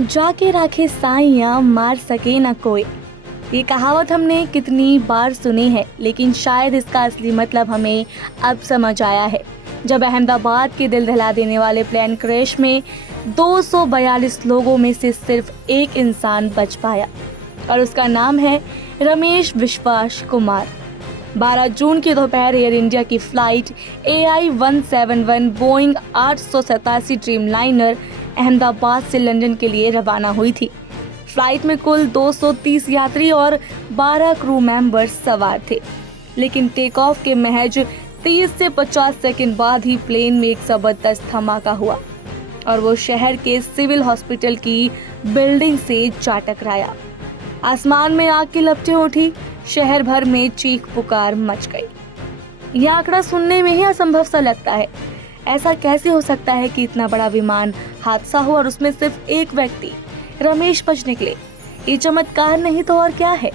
जाके राखे साइयाँ मार सके ना कोई। ये कहावत हमने कितनी बार सुनी है, लेकिन शायद इसका असली मतलब हमें अब समझ आया है, जब अहमदाबाद के दिल दहला देने वाले प्लेन क्रैश में 242 लोगों में से सिर्फ एक इंसान बच पाया और उसका नाम है रमेश विश्वास कुमार। 12 जून की दोपहर एयर इंडिया की flight AI-171 Boeing 887 Dreamliner Ahmedabad से लंदन के लिए रवाना हुई थी। फ्लाइट में कुल 230 यात्री और 12 क्रू मेंबर्स सवार थे, लेकिन टेक ऑफ के महज 30 से 50 सेकंड बाद ही प्लेन में एक जबरदस्त धमाका हुआ और वो शहर के सिविल हॉस्पिटल की बिल्डिंग से जा टकराया। आसमान में आग की लपटें उठी, शहर भर में चीख पुकार मच गई। यह आंकड़ा सुनने में ही असंभव सा लगता है। ऐसा कैसे हो सकता है कि इतना बड़ा विमान हादसा हो और उसमें सिर्फ एक व्यक्ति रमेश बच निकले? ये चमत्कार नहीं तो और क्या है।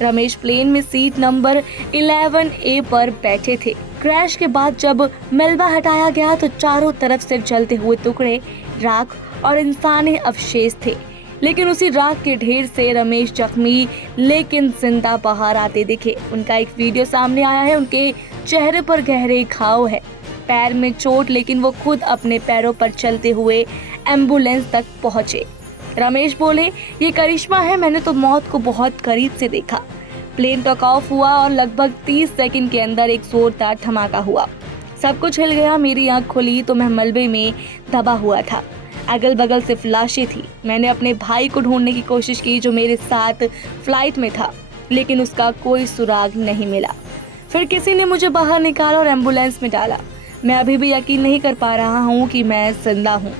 रमेश प्लेन में सीट नंबर 11A पर बैठे थे। क्रैश के बाद जब मलबा हटाया गया तो चारों तरफ से जलते हुए टुकड़े, राख और इंसानी अवशेष थे, लेकिन उसी राख के ढेर से रमेश जख्मी लेकिन जिंदा बाहर आते दिखे। उनका एक वीडियो सामने आया है। उनके चेहरे पर गहरे घाव है, पैर में चोट, लेकिन वो खुद अपने पैरों पर चलते हुए एम्बुलेंस तक पहुंचे। रमेश बोले, ये करिश्मा है, मैंने तो मौत को बहुत करीब से देखा। प्लेन टेक ऑफ हुआ और लगभग 30 सेकंड के अंदर एक जोरदार धमाका हुआ। सब कुछ हिल गया। मेरी आंख खुली तो मैं मलबे में दबा हुआ था। अगल बगल सिर्फ लाशें थी। मैंने अपने भाई को ढूंढने की कोशिश की जो मेरे साथ फ्लाइट में था, लेकिन उसका कोई सुराग नहीं मिला। फिर किसी ने मुझे बाहर निकाला और एम्बुलेंस में डाला। मैं अभी भी यकीन नहीं कर पा रहा हूँ कि मैं जिंदा हूँ।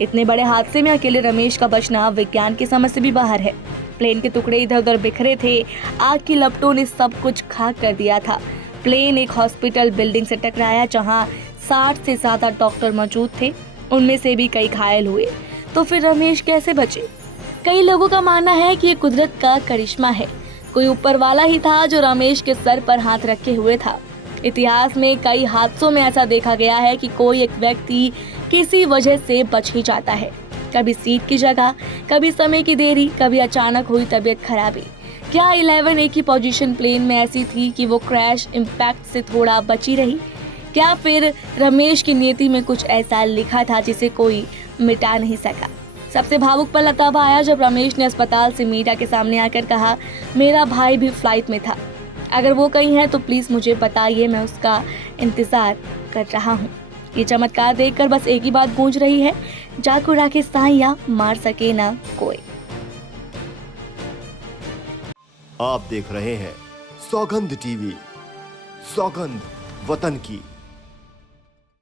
इतने बड़े हादसे में अकेले रमेश का बचना विज्ञान की समझ से भी बाहर है। प्लेन के टुकड़े इधर उधर बिखरे थे। आग की लपटों ने सब कुछ खाक कर दिया था। प्लेन एक हॉस्पिटल बिल्डिंग से टकराया जहां 60 से ज्यादा डॉक्टर मौजूद थे, उनमें से भी कई घायल हुए। तो फिर रमेश कैसे बचे? कई लोगों का मानना है कि ये कुदरत का करिश्मा है। कोई ऊपर वाला ही था जो रमेश के सर पर हाथ रखे हुए था। इतिहास में कई हादसों में ऐसा देखा गया है कि कोई एक व्यक्ति किसी वजह से बच ही जाता है। कभी सीट की जगह, कभी समय की देरी, कभी अचानक हुई तबीयत खराबी। क्या 11A की पोजीशन प्लेन में ऐसी थी कि वो क्रैश इम्पैक्ट से थोड़ा बची रही? क्या फिर रमेश की नियति में कुछ ऐसा लिखा था जिसे कोई मिटा नहीं सका? सबसे भावुक पल तब आया जब रमेश ने अस्पताल से मीडिया के सामने आकर कहा, मेरा भाई भी फ्लाइट में था। अगर वो कहीं है तो प्लीज मुझे बताइए, मैं उसका इंतजार कर रहा हूँ। ये चमत्कार देखकर बस एक ही बात गूंज रही है, जाको राखे साइयाँ मार सके ना कोई। आप देख रहे हैं सौगंध टीवी, सौगंध वतन की।